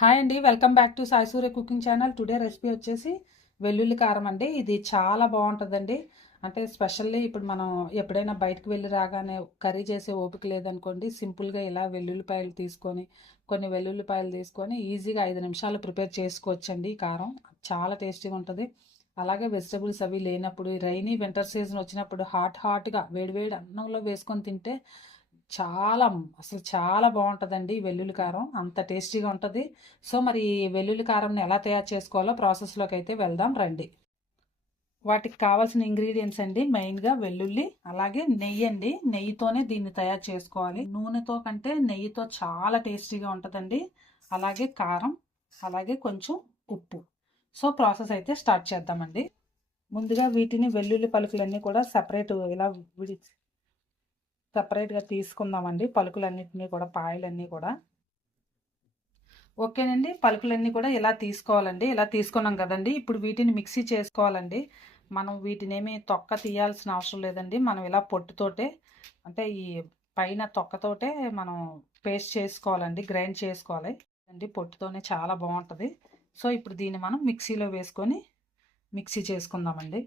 Hi అండి welcome back to Sai Surya cooking channel. Today recipe వచ్చేసి వెల్లుల్లి కారం అండి. ఇది చాలా బాగుంటుందండి. అంటే స్పెషల్లీ ఇప్పుడు మనం ఎప్పుడైనా బయటకు వెళ్ళి రాగానే కర్రీ చేసే ఓపిక లేదనుకోండి సింపుల్గా ఇలా వెల్లుల్లిపాయలు తీసుకొని కొన్ని వెల్లుల్లిపాయలు తీసుకొని ఈజీగా ఐదు నిమిషాలు ప్రిపేర్ చేసుకోవచ్చండి ఈ కారం. చాలా టేస్టీగా ఉంటుంది. అలాగే వెజిటబుల్స్ అవి లేనప్పుడు రైనీ వింటర్ సీజన్ వచ్చినప్పుడు హాట్ హాట్గా వేడివేడి అన్నంలో వేసుకొని తింటే చాలా అసలు చాలా బాగుంటుందండి వెల్లుల్లి కారం. అంత టేస్టీగా ఉంటుంది. సో మరి వెల్లుల్లి కారంని ఎలా తయారు చేసుకోవాలో ప్రాసెస్లోకి అయితే వెళ్దాం రండి. వాటికి కావాల్సిన ఇంగ్రీడియంట్స్ అండి మెయిన్గా వెల్లుల్లి అలాగే నెయ్యి అండి. నెయ్యితోనే దీన్ని తయారు చేసుకోవాలి. నూనెతో కంటే నెయ్యితో చాలా టేస్టీగా ఉంటుందండి. అలాగే కారం అలాగే కొంచెం ఉప్పు. సో ప్రాసెస్ అయితే స్టార్ట్ చేద్దామండి. ముందుగా వీటిని వెల్లుల్లి పలుకులన్నీ కూడా సపరేట్ ఇలా విడి సపరేట్గా తీసుకుందామండి. పలుకులన్నింటినీ కూడా పాయలన్నీ కూడా. ఓకేనండి. పలుకులన్నీ కూడా ఇలా తీసుకోవాలండి. ఇలా తీసుకున్నాం కదండి. ఇప్పుడు వీటిని మిక్సీ చేసుకోవాలండి. మనం వీటిని తొక్క తీయాల్సిన అవసరం లేదండి. మనం ఇలా పొట్టుతోటే అంటే ఈ పైన తొక్కతోటే మనం పేస్ట్ చేసుకోవాలండి. గ్రైండ్ చేసుకోవాలి. అండి పొట్టుతోనే చాలా బాగుంటుంది. సో ఇప్పుడు దీన్ని మనం మిక్సీలో వేసుకొని మిక్సీ చేసుకుందామండి.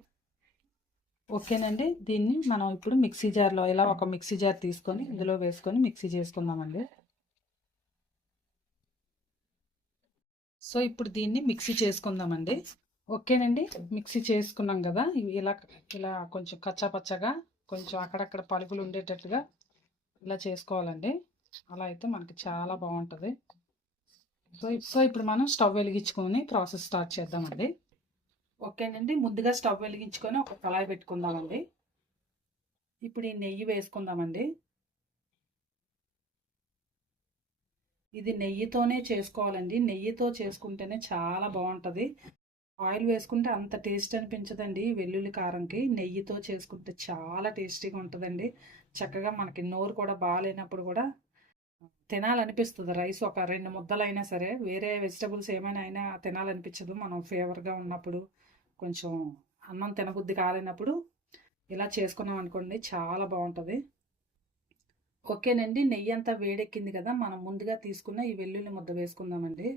ఓకేనండి. దీన్ని మనం ఇప్పుడు మిక్సీ జార్లో ఇలా ఒక మిక్సీ జార్ తీసుకొని ఇందులో వేసుకొని మిక్సీ చేసుకుందామండి. సో ఇప్పుడు దీన్ని మిక్సీ చేసుకుందామండి. ఓకేనండి. మిక్సీ చేసుకున్నాం కదా. ఇలా ఇలా కొంచెం కచ్చాపచ్చగా కొంచెం అక్కడక్కడ పలుకులు ఉండేటట్టుగా ఇలా చేసుకోవాలండి. అలా అయితే మనకి చాలా బాగుంటుంది. సో సో ఇప్పుడు మనం స్టవ్ వెలిగించుకొని ప్రాసెస్ స్టార్ట్ చేద్దామండి. ఓకేనండి ముందుగా స్టవ్ వెలిగించుకొని ఒక కళాయి పెట్టుకుందామండి. ఇప్పుడు ఈ నెయ్యి వేసుకుందామండి. ఇది నెయ్యితోనే చేసుకోవాలండి. నెయ్యితో చేసుకుంటేనే చాలా బాగుంటుంది. ఆయిల్ వేసుకుంటే అంత టేస్ట్ అనిపించదండి వెల్లుల్లి కారంకి. నెయ్యితో చేసుకుంటే చాలా టేస్టీగా ఉంటుందండి. చక్కగా మనకి నోరు కూడా బాగాలేనప్పుడు కూడా తినాలనిపిస్తుంది. రైస్ ఒక రెండు ముద్దలైనా సరే వేరే వెజిటబుల్స్ ఏమైనా అయినా తినాలనిపించదు. మనం ఫేవర్గా ఉన్నప్పుడు. కొంచెం అన్నం తినబుద్ధి కాలేనప్పుడు ఇలా చేసుకున్నాం అనుకోండి చాలా బాగుంటుంది. ఓకేనండి నెయ్యి అంతా వేడెక్కింది కదా మనం ముందుగా తీసుకున్న ఈ వెల్లుల్లి ముద్ద వేసుకుందామండి.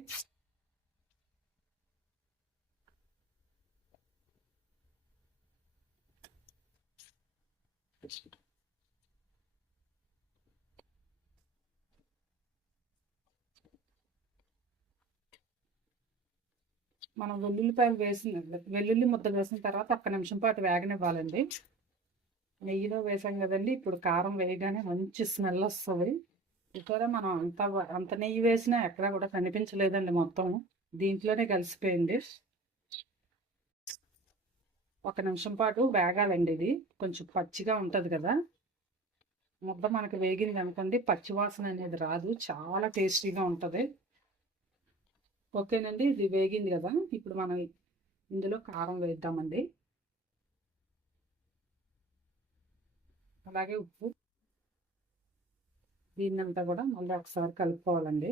మనం వెల్లుల్లిపాయలు వేసిన వెల్లుల్లి ముద్ద వేసిన తర్వాత ఒక్క నిమిషం పాటు వేగనివ్వాలండి. నెయ్యిలో వేసాం కదండి ఇప్పుడు కారం వేయగానే మంచి స్మెల్ వస్తుంది. ఇక్కడ మనం అంత అంత నెయ్యి వేసినా ఎక్కడ కూడా కనిపించలేదండి మొత్తం. దీంట్లోనే కలిసిపోయింది. ఒక నిమిషం పాటు వేగాలండి ఇది. కొంచెం పచ్చిగా ఉంటుంది కదా. ముద్ద మనకు వేగింది అనుకోండి పచ్చివాసన అనేది రాదు. చాలా టేస్టీగా ఉంటుంది. ఓకేనండి ఇది వేగింది కదా. ఇప్పుడు మనం ఇందులో కారం వేద్దామండి. అలాగే ఉప్పు దీన్నంతా కూడా మళ్ళీ ఒకసారి కలుపుకోవాలండి.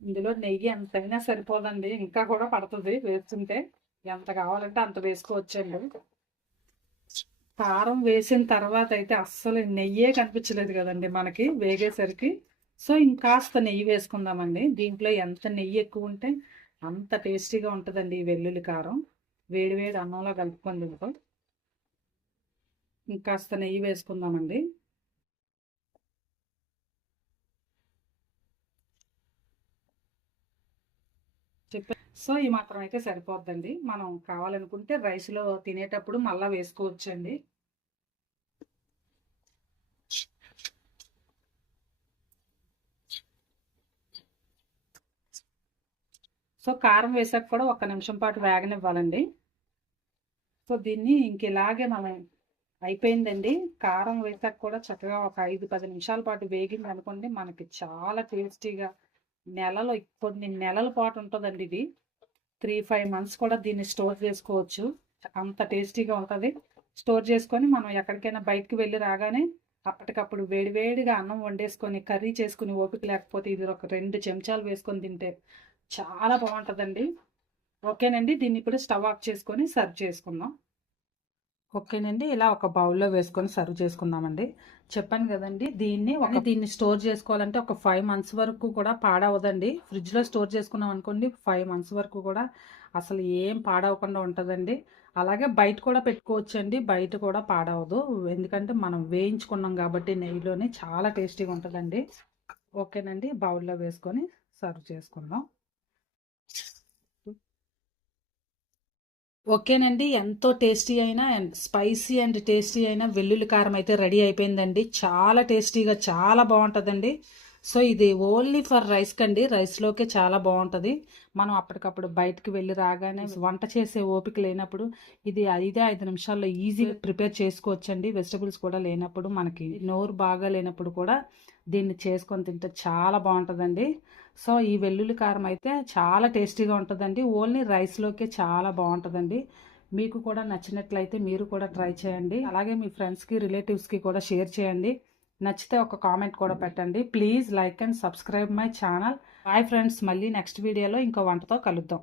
ఇందులో నెయ్యి ఎంతైనా సరిపోదండి. ఇంకా కూడా పడుతుంది వేస్తుంటే. ఎంత కావాలంటే అంత వేసుకోవచ్చండి. కారం వేసిన తర్వాత అయితే అస్సలు నెయ్యే కనిపించలేదు కదండి మనకి వేగేసరికి. సో ఇంకాస్త నెయ్యి వేసుకుందామండి. దీంట్లో ఎంత నెయ్యి ఎక్కువ ఉంటే అంత టేస్టీగా ఉంటుందండి ఈ వెల్లుల్లి కారం. వేడి వేడి అన్నంలో కలుపుకొని ఇంకా ఇంకాస్త నెయ్యి వేసుకుందామండి. చెప్పా సో ఈ మాత్రం అయితే సరిపోద్దండి. మనం కావాలనుకుంటే రైస్లో తినేటప్పుడు మళ్ళీ వేసుకోవచ్చండి. సో కారం వేసాక కూడా ఒక నిమిషం పాటు వేగనివ్వాలండి. సో దీన్ని ఇంకెలాగే మనం అయిపోయిందండి. కారం వేసాక కూడా చక్కగా ఒక ఐదు పది నిమిషాల పాటు వేగింది అనుకోండి మనకి చాలా టేస్టీగా నెలలో కొన్ని నెలల పాటు ఉంటుందండి ఇది. త్రీ ఫైవ్ మంత్స్ కూడా దీన్ని స్టోర్ చేసుకోవచ్చు. అంత టేస్టీగా ఉంటుంది. స్టోర్ చేసుకొని మనం ఎక్కడికైనా బయటకు వెళ్ళి రాగానే అప్పటికప్పుడు వేడివేడిగా అన్నం వండేసుకొని కర్రీ చేసుకుని ఓపిక లేకపోతే ఇది ఒక రెండు చెంచాలు వేసుకొని తింటే చాలా బాగుంటుందండి. ఓకేనండి. దీన్ని ఇప్పుడు స్టవ్ ఆఫ్ చేసుకొని సర్వ్ చేసుకుందాం. ఓకేనండి. ఇలా ఒక బౌల్లో వేసుకొని సర్వ్ చేసుకుందామండి. చెప్పాను కదండి దీన్ని ఒక దీన్ని స్టోర్ చేసుకోవాలంటే ఒక ఫైవ్ మంత్స్ వరకు కూడా పాడవదండి. ఫ్రిడ్జ్లో స్టోర్ చేసుకున్నాం అనుకోండి ఫైవ్ మంత్స్ వరకు కూడా అసలు ఏం పాడవకుండా ఉంటుందండి. అలాగే బయట కూడా పెట్టుకోవచ్చండి బయట కూడా పాడవదు. ఎందుకంటే మనం వేయించుకున్నాం కాబట్టి నెయ్యిలోనే చాలా టేస్టీగా ఉంటుందండి. ఓకేనండి బౌల్లో వేసుకొని సర్వ్ చేసుకుందాం. ఓకేనండి. ఎంతో టేస్టీ అయినా అండ్ స్పైసీ అండ్ టేస్టీ అయినా వెల్లుల్లి కారం అయితే రెడీ అయిపోయిందండి. చాలా టేస్టీగా చాలా బాగుంటుందండి. సో ఇది ఓన్లీ ఫర్ రైస్ కండి. రైస్లోకే చాలా బాగుంటుంది. మనం అప్పటికప్పుడు బయటకు వెళ్ళి రాగానే వంట చేసే ఓపిక లేనప్పుడు ఇది ఐదే ఐదు నిమిషాల్లో ఈజీగా ప్రిపేర్ చేసుకోవచ్చండి. వెజిటబుల్స్ కూడా లేనప్పుడు మనకి నోరు బాగా లేనప్పుడు కూడా దీన్ని చేసుకొని తింటే చాలా బాగుంటుందండి. సో ఈ వెల్లుల్లి కారం అయితే చాలా టేస్టీగా ఉంటుందండి. ఓన్లీ రైస్లోకే చాలా బాగుంటుందండి. మీకు కూడా నచ్చినట్లయితే మీరు కూడా ట్రై చేయండి. అలాగే మీ ఫ్రెండ్స్కి రిలేటివ్స్కి కూడా షేర్ చేయండి. నచ్చితే ఒక కామెంట్ కూడా పెట్టండి. Please like and subscribe my channel. Hi friends మళ్ళీ నెక్స్ట్ వీడియోలో ఇంకో వంటతో కలుద్దాం.